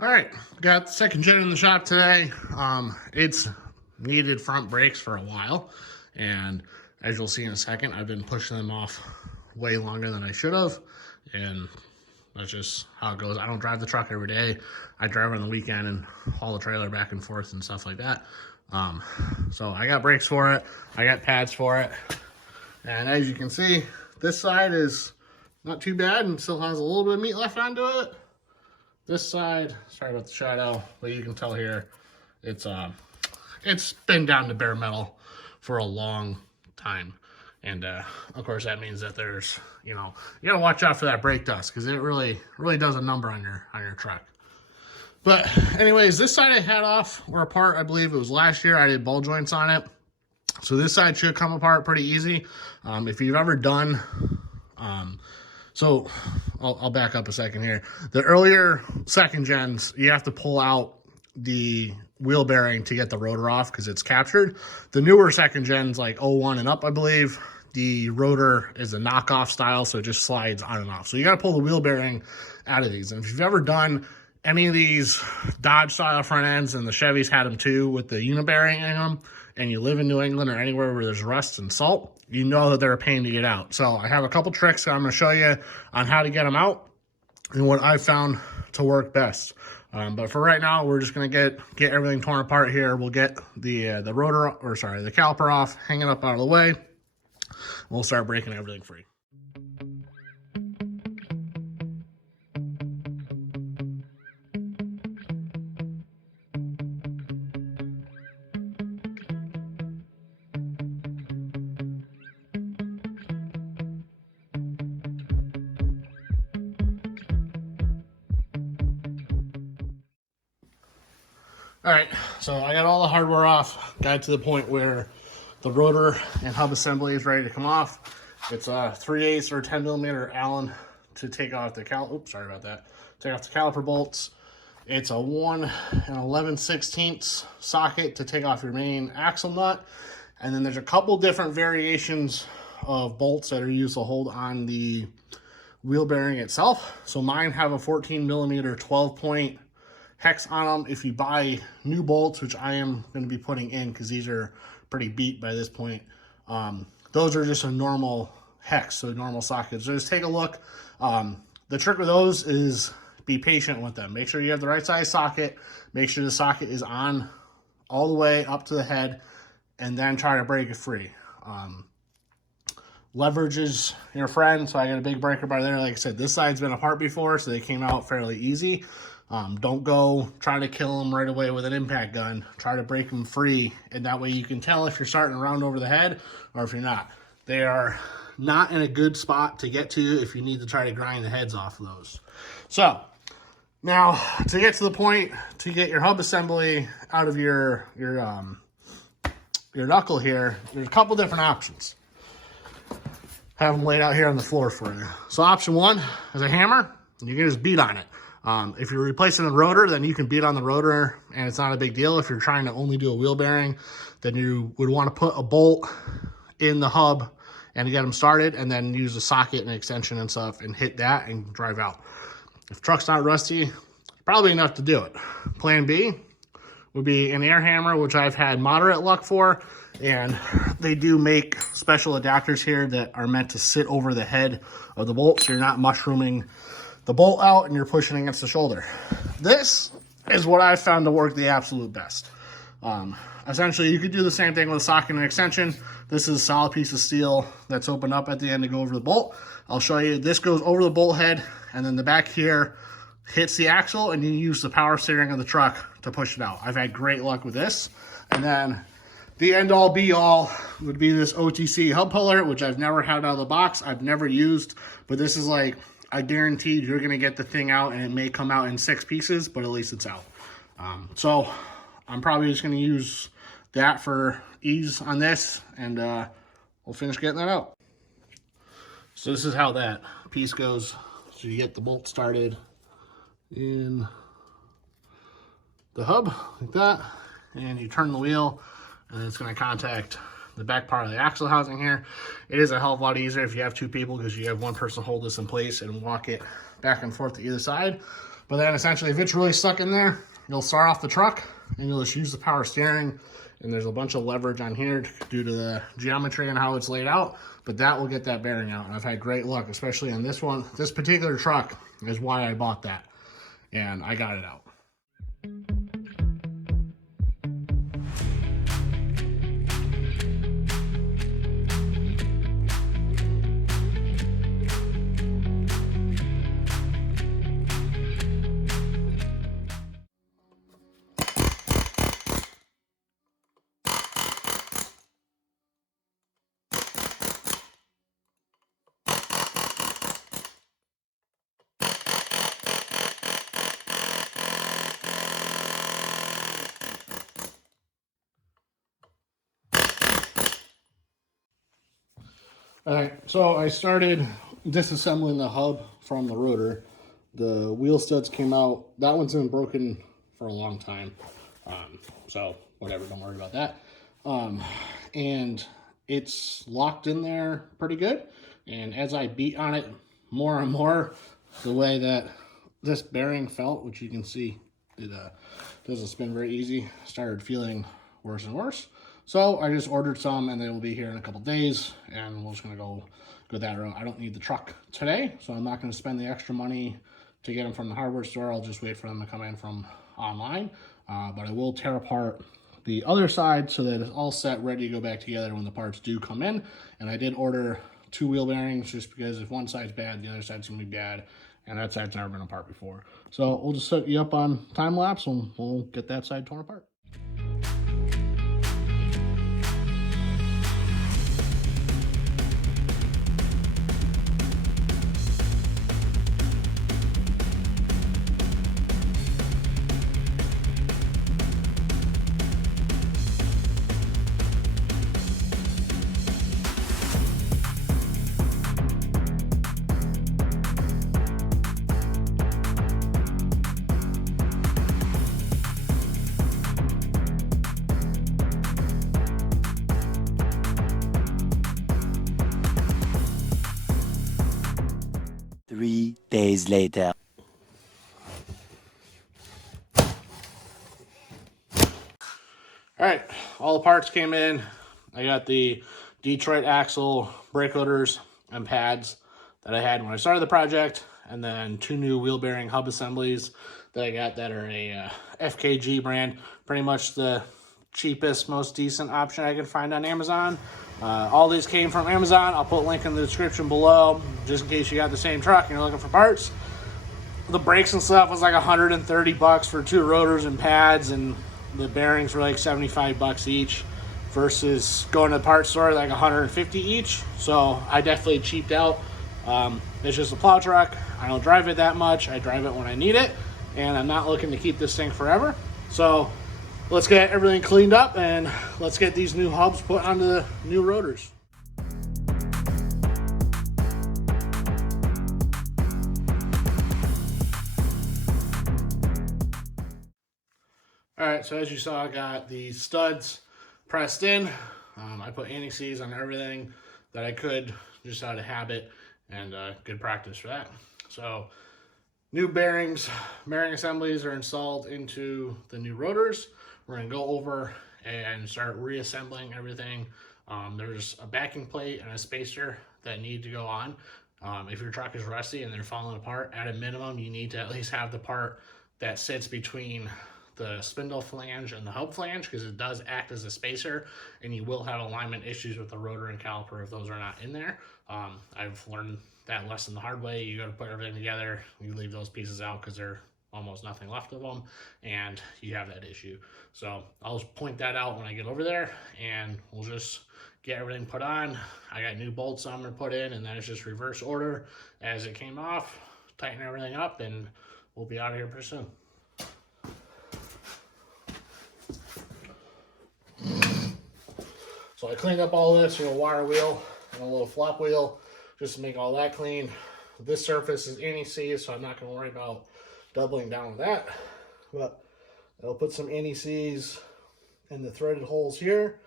All right, got the second gen in the shop today. It's needed front brakes for a while, and as you'll see in a second, I've been pushing them off way longer than I should have, and that's just how it goes. I don't drive the truck every day. I drive on the weekend and haul the trailer back and forth and stuff like that. So I got brakes for it. I got pads for it. And as you can see, this side is not too bad and still has a little bit of meat left onto it. This side, sorry about the shadow, but you can tell here, it's been down to bare metal for a long time. And of course that means that there's, you gotta watch out for that brake dust, because it really does a number on your truck. But anyways, this side I had off or apart, I believe it was last year. I did ball joints on it. So this side should come apart pretty easy. If you've ever done, so I'll back up a second here. The earlier second gens, you have to pull out the wheel bearing to get the rotor off because it's captured. The newer second gens, like 01 and up, I believe, the rotor is a knockoff style, so it just slides on and off. So you got to pull the wheel bearing out of these. And if you've ever done any of these Dodge style front ends, and the Chevys had them too with the unit bearing in them, and you live in New England or anywhere where there's rust and salt, you know that they're a pain to get out. So I have a couple tricks that I'm going to show you on how to get them out and what I've found to work best. But for right now, we're just going to get everything torn apart here. We'll get the rotor, or sorry, the caliper off, hang it up out of the way. We'll start breaking everything free. All right, so I got all the hardware off, got to the point where the rotor and hub assembly is ready to come off. It's a 3/8 or 10 millimeter Allen to take off the take off the caliper bolts. It's a 1 11/16 socket to take off your main axle nut. And then there's a couple different variations of bolts that are used to hold on the wheel bearing itself. So mine have a 14 millimeter 12-point hex on them. If you buy new bolts, which I am going to be putting in because these are pretty beat by this point, those are just a normal hex, so normal sockets. So just take a look. The trick with those is be patient with them. Make sure you have the right size socket. Make sure the socket is on all the way up to the head, and then try to break it free. Leverage is your friend, so I got a big breaker bar there. Like I said, this side's been apart before, so they came out fairly easy. Don't go trying to kill them right away with an impact gun. Try to break them free, and that way you can tell if you're starting to round over the head or if you're not. They are not in a good spot to get to if you need to try to grind the heads off of those. So now to get to the point to get your hub assembly out of your knuckle here, there's a couple different options. Have them laid out here on the floor for you. So option one is a hammer. You can just beat on it. If you're replacing the rotor, then you can beat on the rotor and it's not a big deal. If you're trying to only do a wheel bearing, then you would want to put a bolt in the hub and get them started, and then use a socket and extension and stuff and hit that and drive out. If the truck's not rusty, probably enough to do it. Plan B would be an air hammer, which I've had moderate luck for, and they do make special adapters here that are meant to sit over the head of the bolt, so you're not mushrooming the bolt out and you're pushing against the shoulder. This is what I've found to work the absolute best. Essentially, you could do the same thing with a socket and extension. This is a solid piece of steel that's opened up at the end to go over the bolt. I'll show you. This goes over the bolt head, and then the back here hits the axle, and you use the power steering of the truck to push it out. I've had great luck with this. And then the end-all be-all would be this OTC hub puller, which I've never had out of the box. I've never used, but this is like, I guarantee you're going to get the thing out, and it may come out in 6 pieces, but at least it's out. So I'm probably just going to use that for ease on this, and we'll finish getting that out. So this is how that piece goes. So you get the bolt started in the hub like that, and you turn the wheel, and it's going to contact the back part of the axle housing here. It is a hell of a lot easier if you have 2 people, because you have one person hold this in place and walk it back and forth to either side. But then essentially, if it's really stuck in there, you'll start off the truck and you'll just use the power steering. And there's a bunch of leverage on here due to the geometry and how it's laid out. But that will get that bearing out. And I've had great luck, especially on this one. This particular truck is why I bought that. And I got it out. All right, so I started disassembling the hub from the rotor. The wheel studs came out. That one's been broken for a long time. So whatever, don't worry about that. And it's locked in there pretty good. And as I beat on it more and more, the way that this bearing felt, which you can see, it doesn't spin very easy, started feeling worse and worse. So I just ordered some and they will be here in a couple days and we're just gonna go that route. I don't need the truck today, so I'm not gonna spend the extra money to get them from the hardware store. I'll just wait for them to come in from online. But I will tear apart the other side so that it's all set, ready to go back together when the parts do come in. And I did order 2 wheel bearings just because if one side's bad, the other side's gonna be bad. And that side's never been apart before. So we'll just set you up on time lapse and we'll get that side torn apart. Three days later. All right, all the parts came in. I got the Detroit axle, brake rotors, and pads that I had when I started the project, and then 2 new wheel bearing hub assemblies that I got that are a FKG brand. Pretty much the cheapest, most decent option I can find on Amazon. All these came from Amazon. I'll put a link in the description below, just in case you got the same truck and you're looking for parts. The brakes and stuff was like $130 for 2 rotors and pads, and the bearings were like $75 each versus going to the parts store like $150 each. So I definitely cheaped out. It's just a plow truck. I don't drive it that much. I drive it when I need it, and I'm not looking to keep this thing forever. So let's get everything cleaned up and let's get these new hubs put onto the new rotors. All right, so as you saw, I got the studs pressed in. I put anti-seize on everything that I could, just out of habit, and good practice for that. So new bearing assemblies are installed into the new rotors. We're gonna go over and start reassembling everything. There's a backing plate and a spacer that need to go on. If your truck is rusty and they're falling apart, at a minimum, you need to at least have the part that sits between the spindle flange and the hub flange, because it does act as a spacer, and you will have alignment issues with the rotor and caliper if those are not in there. I've learned that lesson the hard way. You got to put everything together, you leave those pieces out because they're almost nothing left of them, and you have that issue. So I'll just point that out when I get over there, and we'll just get everything put on. I got new bolts I'm gonna put in, and then it's just reverse order as it came off, tighten everything up, and we'll be out of here pretty soon. So I cleaned up all this, a wire wheel and a little flop wheel, just to make all that clean. This surface is anti-seize, so I'm not going to worry about doubling down with that. But I'll put some anti-seize in the threaded holes here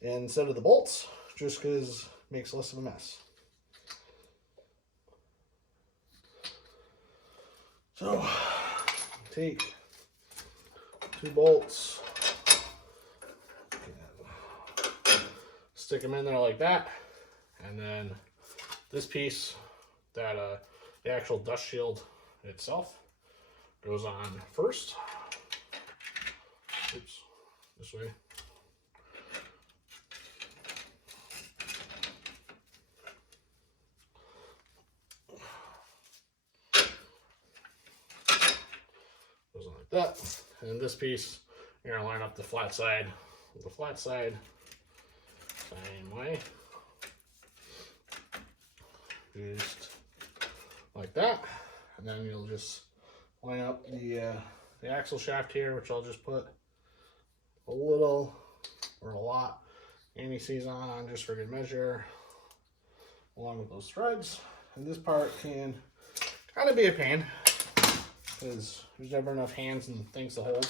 instead of the bolts, just because it makes less of a mess. So take 2 bolts, stick them in there like that, and then this piece, that the actual dust shield itself, goes on first. Oops, this way. Goes on like that. And this piece, you're gonna line up the flat side with the flat side, same way. Just like that. And then you'll just line up the axle shaft here, which I'll just put a little or a lot anti-seize on just for good measure, along with those threads. And this part can kind of be a pain because there's never enough hands and things to hold.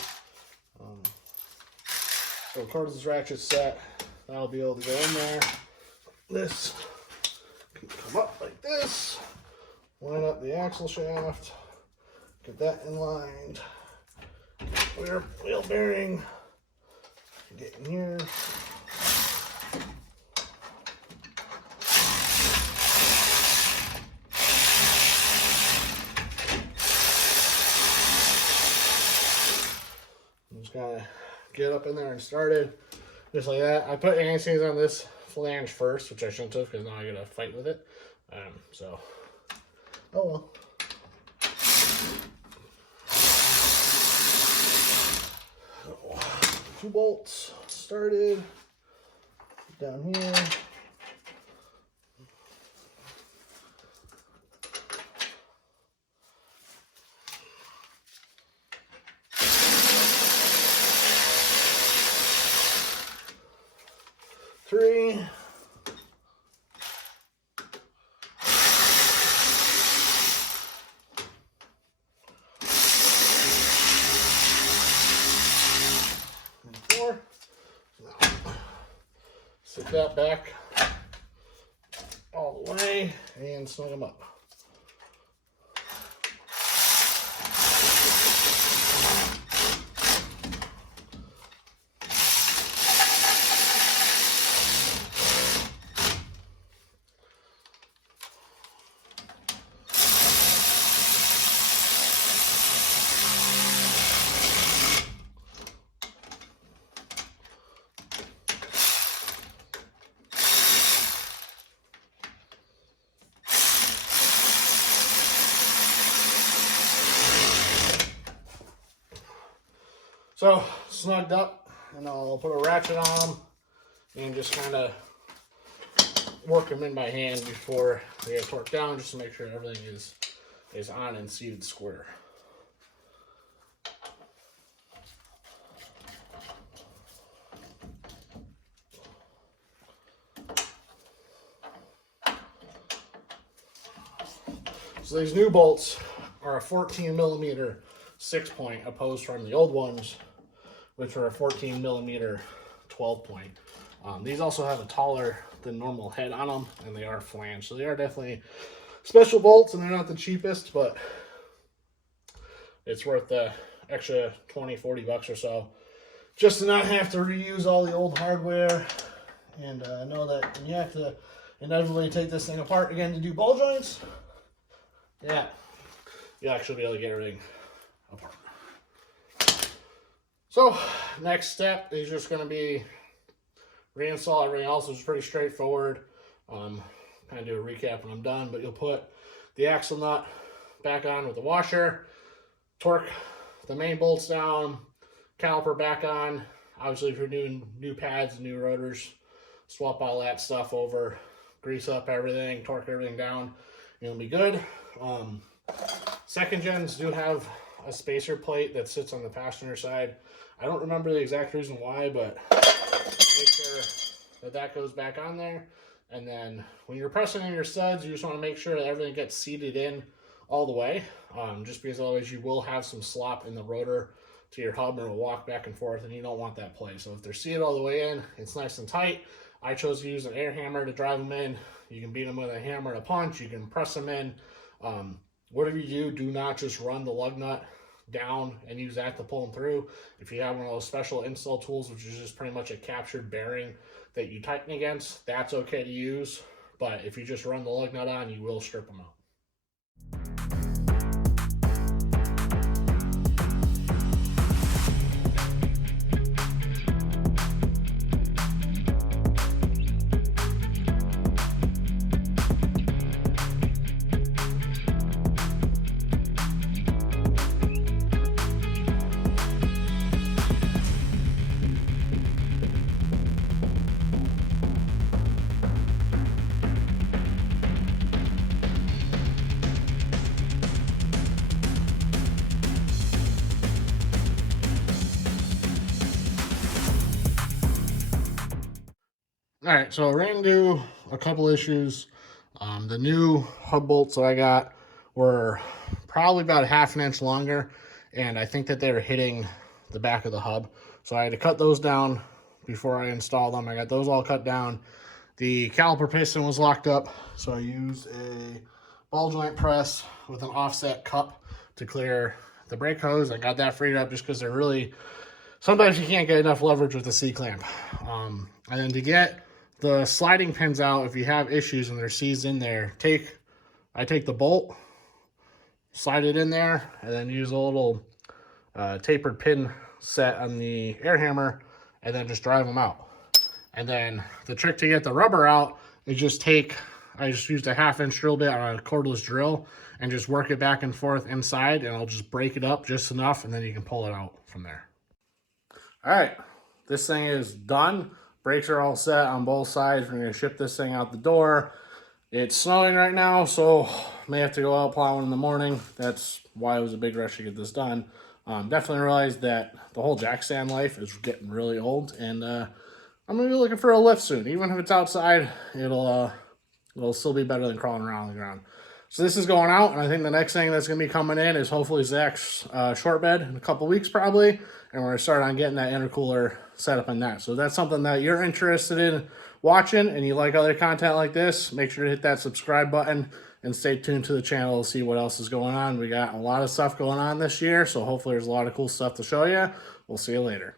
So of course this ratchet set, that'll be able to go in there. This can come up like this, line up the axle shaft, get that in line, wheel bearing, get in here. I'm just gonna get up in there and started just like that. I put anti-seize on this flange first, which I shouldn't have because now I gotta fight with it. So, oh well. 2 bolts started down here. Three. And 4. Now, stick that back all the way and snug them up. So, snugged up, and I'll put a ratchet on them and just kind of work them in by hand before they get torqued down, just to make sure everything is on and seated square. So these new bolts are a 14mm 6-point opposed from the old ones, which are a 14mm 12-point. These also have a taller than normal head on them, and they are flanged. So they are definitely special bolts, and they're not the cheapest, but it's worth the extra 20-40 bucks or so just to not have to reuse all the old hardware. And know that when you have to inevitably take this thing apart again to do ball joints, yeah, you'll actually be able to get everything apart. So next step is just going to be reinstall everything else, which is pretty straightforward. Kind of do a recap when I'm done, but you'll put the axle nut back on with the washer, torque the main bolts down, caliper back on. Obviously, if you're doing new pads and new rotors, swap all that stuff over, grease up everything, torque everything down, and it'll be good. Second gens do have a spacer plate that sits on the passenger side. I don't remember the exact reason why, but make sure that that goes back on there. And then when you're pressing in your studs, you just want to make sure that everything gets seated in all the way, just because otherwise you will have some slop in the rotor to your hub, and it'll walk back and forth, and you don't want that play. So if they're seated all the way in, it's nice and tight. I chose to use an air hammer to drive them in. You can beat them with a hammer and a punch. You can press them in. Whatever you do, do not just run the lug nut down and use that to pull them through. If you have one of those special install tools, which is just pretty much a captured bearing that you tighten against, that's okay to use. But if you just run the lug nut on, you will strip them out. All right, so I ran into a couple issues. The new hub bolts that I got were probably about a ½ inch longer, and I think that they were hitting the back of the hub. So I had to cut those down before I installed them. I got those all cut down. The caliper piston was locked up, so I used a ball joint press with an offset cup to clear the brake hose. I got that freed up just because they're really, sometimes you can't get enough leverage with the C-clamp. And then to get the sliding pins out, if you have issues and they're seized in there, I take the bolt, slide it in there, and then use a little tapered pin set on the air hammer, and then just drive them out. And then the trick to get the rubber out is I just used a ½ inch drill bit on a cordless drill and just work it back and forth inside, and I'll just break it up just enough, and then you can pull it out from there. All right, this thing is done. Brakes are all set on both sides. We're going to ship this thing out the door. It's snowing right now, so may have to go out plowing in the morning. That's why it was a big rush to get this done. Definitely realized that the whole jack stand life is getting really old, and I'm going to be looking for a lift soon. Even if it's outside, it'll still be better than crawling around on the ground. So this is going out, and I think the next thing that's going to be coming in is hopefully Zach's short bed in a couple weeks probably, and we're going to start on getting that intercooler set up in that. So if that's something that you're interested in watching and you like other content like this, make sure to hit that subscribe button and stay tuned to the channel to see what else is going on. We got a lot of stuff going on this year, so hopefully there's a lot of cool stuff to show you. We'll see you later.